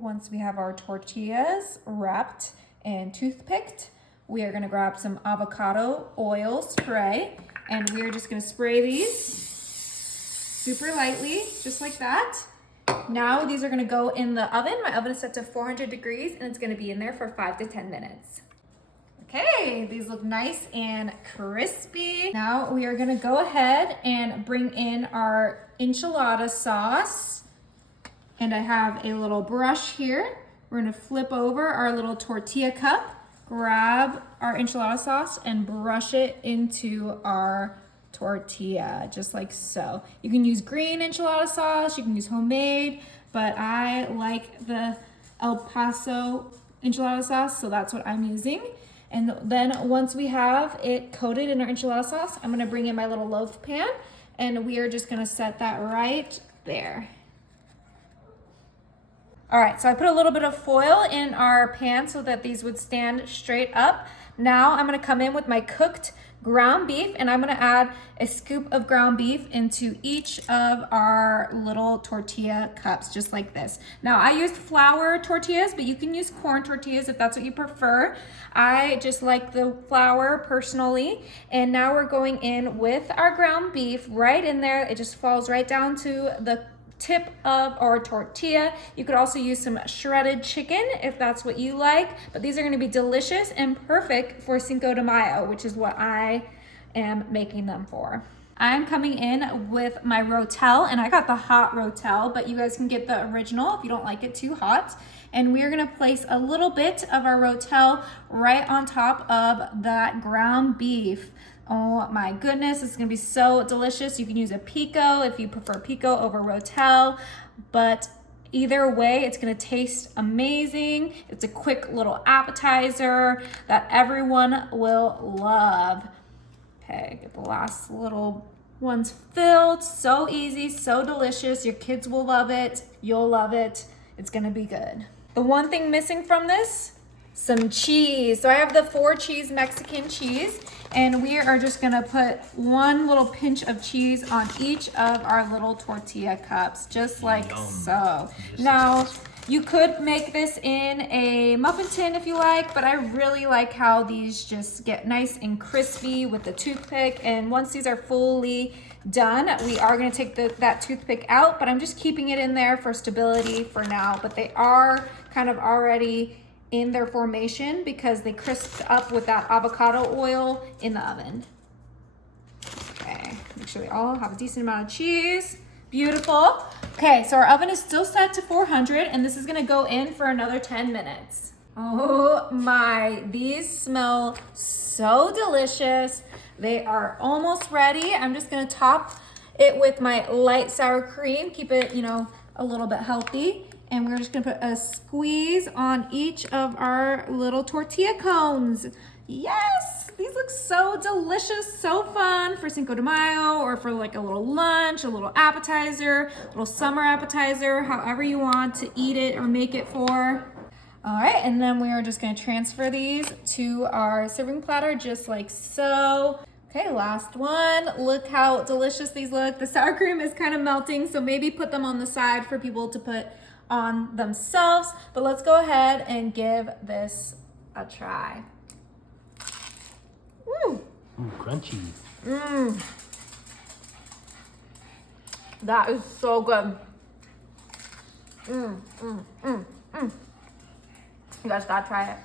once we have our tortillas wrapped and toothpicked, we are gonna grab some avocado oil spray, and we are just gonna spray these super lightly, just like that. Now these are gonna go in the oven. My oven is set to 400 degrees and it's gonna be in there for 5 to 10 minutes. Okay, these look nice and crispy. Now we are gonna go ahead and bring in our enchilada sauce. And I have a little brush here. We're gonna flip over our little tortilla cup, grab our enchilada sauce and brush it into our tortilla, just like so. You can use green enchilada sauce, you can use homemade, but I like the El Paso enchilada sauce, so that's what I'm using. And then once we have it coated in our enchilada sauce, I'm gonna bring in my little loaf pan and we are just gonna set that right there. All right, so I put a little bit of foil in our pan so that these would stand straight up. Now I'm gonna come in with my cooked ground beef and I'm gonna add a scoop of ground beef into each of our little tortilla cups, just like this. Now I used flour tortillas, but you can use corn tortillas if that's what you prefer. I just like the flour personally. And now we're going in with our ground beef right in there. It just falls right down to the tip of our tortilla. You could also use some shredded chicken if that's what you like, but these are going to be delicious and perfect for Cinco de Mayo, which is what I am making them for. I'm coming in with my rotel, and I got the hot rotel, but you guys can get the original if you don't like it too hot. And we're gonna place a little bit of our rotel right on top of that ground beef. Oh my goodness, this is gonna be so delicious. You can use a pico if you prefer pico over rotel, but either way, it's gonna taste amazing. It's a quick little appetizer that everyone will love. Okay, get the last little ones filled. So easy, so delicious. Your kids will love it. You'll love it. It's gonna be good. The one thing missing from this, some cheese. So I have the 4 cheese Mexican cheese, and we are just gonna put one little pinch of cheese on each of our little tortilla cups, just like so. Now, you could make this in a muffin tin if you like, but I really like how these just get nice and crispy with the toothpick. And once these are fully done, we are gonna take that toothpick out, but I'm just keeping it in there for stability for now. But they are kind of already in their formation because they crisped up with that avocado oil in the oven. Okay, make sure they all have a decent amount of cheese. Beautiful. Okay, so our oven is still set to 400 and this is gonna go in for another 10 minutes. Oh my, these smell so delicious. They are almost ready. I'm just gonna top it with my light sour cream, keep it, a little bit healthy. And we're just gonna put a squeeze on each of our little tortilla cones. Yes, these look so delicious, so fun for Cinco de Mayo or for like a little lunch, a little appetizer, a little summer appetizer, however you want to eat it or make it for. All right, and then we are just gonna transfer these to our serving platter just like so. Okay, last one. Look how delicious these look. The sour cream is kind of melting, so maybe put them on the side for people to put on themselves, but let's go ahead and give this a try. Ooh, crunchy. That is so good. You guys gotta try it.